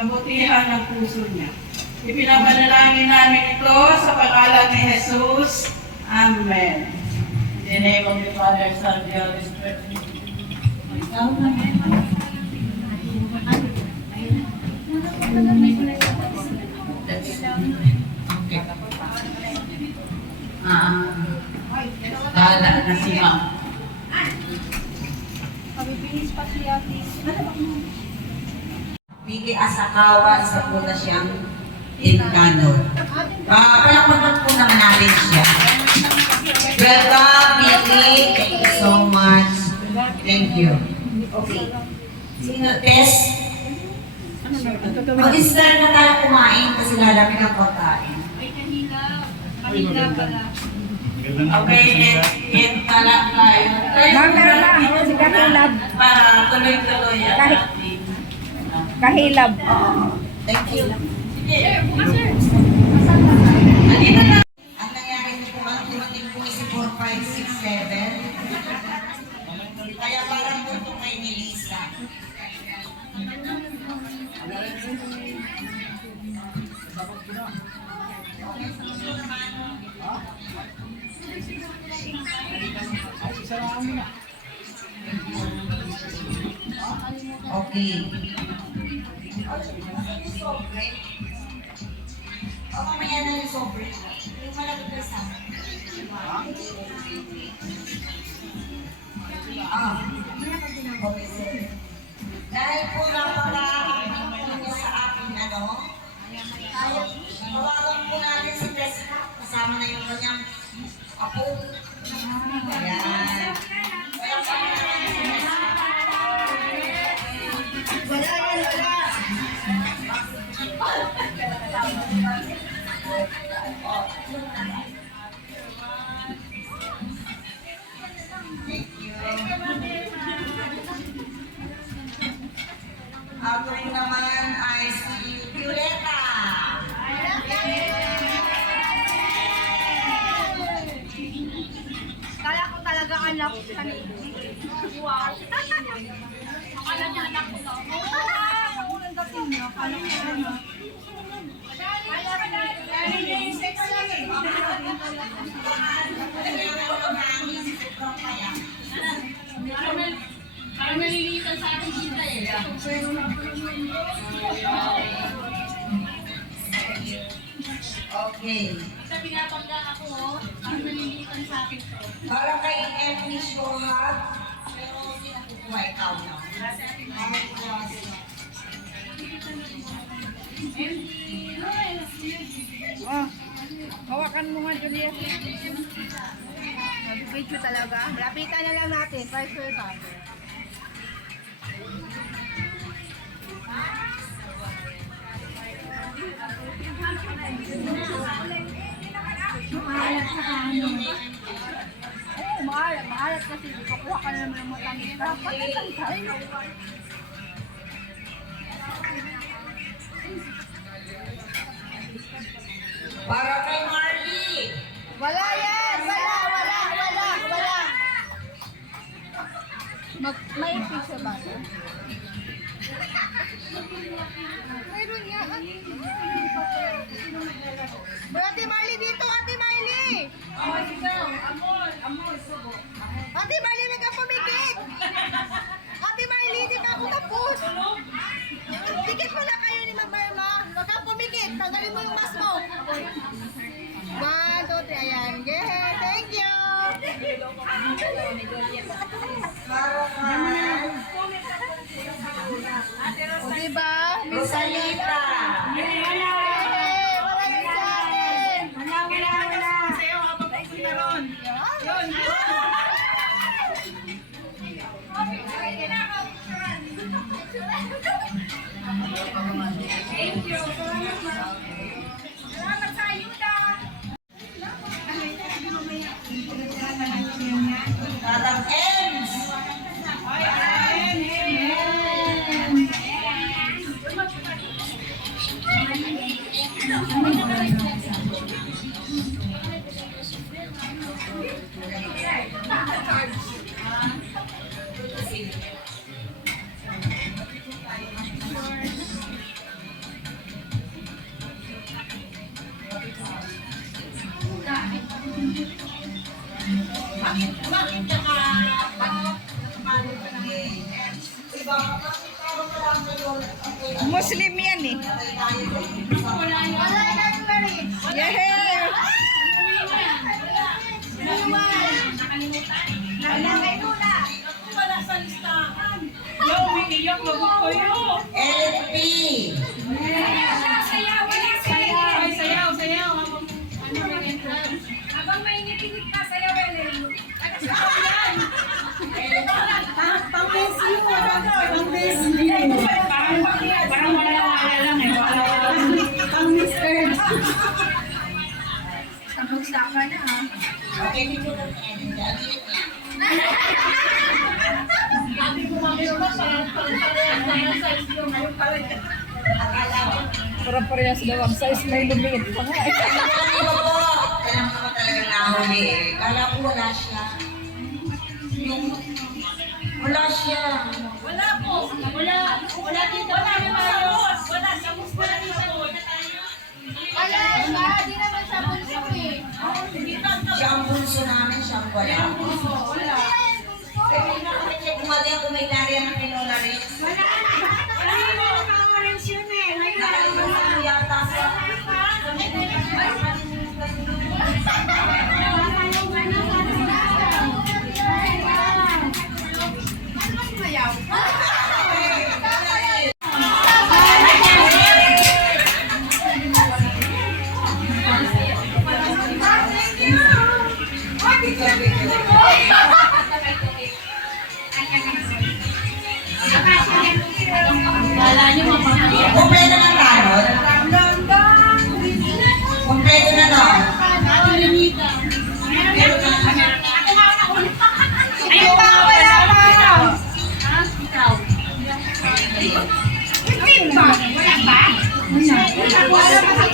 kabutihan ng puso niya. Ipinapanalangin namin ito sa pangalan ni Jesus. Amen. In the name of the Father, Son, and the Holy Spirit. Bahala na si Ma'am. Kabibinis pa siya, Pili Asakawa sa puna siyang Incano. Palakpakan po naman natin siya. Welcome, Pili. Thank you so much. Thank you. Okay. Sino? Tess? Mag-start na tayo kumain kasi lalaki ng pagkain. Kanila pala. Okay, in pala tayo. Para tuloy-tuloy ang ating. Kahilab. Thank you. Sige. Andito na. Ang nangyari niyo po, ang dumating po si 4, 5, 6, 7. Kaya parang po ito kay Melissa. Okay. O mamaya na yung sobre. Yung malapit na sa akin. Okay, sir. Dahil po napaka-ano sa akin, tawagan po natin si Jessica. Kasama na yung kanyang apo. Ayan. Kaya pa naman si Jessica. Wala. Ako naman ay si Violeta. Kala ko talaga anak ko kanina. Wow. Akala niya anak ko daw. Ako lang dating niya. Akala niya anak. Parang nalilitan sa ating kita eh. Okay. Sa pinapangga ako, parang nalilitan sa akin to. Para kay Emily Shohab, pero sinakukuha ikaw na. Oh, hawakan mo nga, Juliet. Video talaga. Lapitan na lang natin. Vice versa. Maalat sa kanin. Oo, maalat. Maalat kasi. Kukuha ka na naman ng matamis. Dapat ang tayo. Para kay Marley. Wala yan! Wala! May picture ba ito? Mayroon yan. Ate Marley dito! Ate Marley! Ate Marley, may ka pumikit! Ate Marley, di ka ako tapos! Tikit mo na kayo ni Ma'am Irma. Huwag kang pumikit. Tanggalin mo yung mask mo. 1, 2, 3. Ayan. Yeah, thank you! O diba? Rosalita. Wala yun sa akin! Madam Ems. Muslim yan eh. Wala yun. Yeah! Wala sa listahan. Yo, umiiyak na kayo. LP. Sayaw, wala sayaw. Ay, sayaw, sayaw. Habang may ngitingit ka, sayaw, Ellen. Ano sa yan? Parang wala lang lang eh. Okay, dito lang yan. Sabi ko mga parang size yung ngayon pala. Parang-parehas daw ang size, may lumiit pa nga eh. Kailangan mo talagang nahuli eh. Kala ko wala siya. Wala siya. Wala po. Wala. Wala dito. Wala tayo. Wala. Sa musla dito. Wala siya, di naman siya bunso eh. Siya ang bunso namin, siya ang wala. Wala. Pero hindi na kami check kung kung may nariyan ng Pinola rin. Nakalimutan ko yata sa... Wala niyo mapapagyan. Kompleto na tanod? Kompleto na no? Ayun pa, wala pa! Ikaw. Hindi ba? Wala pa? Wala pa.